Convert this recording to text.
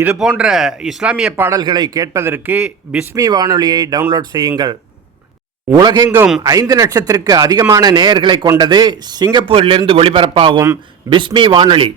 இது போன்ற இஸ்லாமிய பாடல்களை கேட்பதற்கு பிஸ்மி வானொலியை டவுன்லோட் செய்யுங்கள். உலகெங்கும் ஐந்து லட்சத்திற்கு அதிகமான நேயர்களை கொண்டது சிங்கப்பூரிலிருந்து ஒளிபரப்பாகும் பிஸ்மி வானொலி.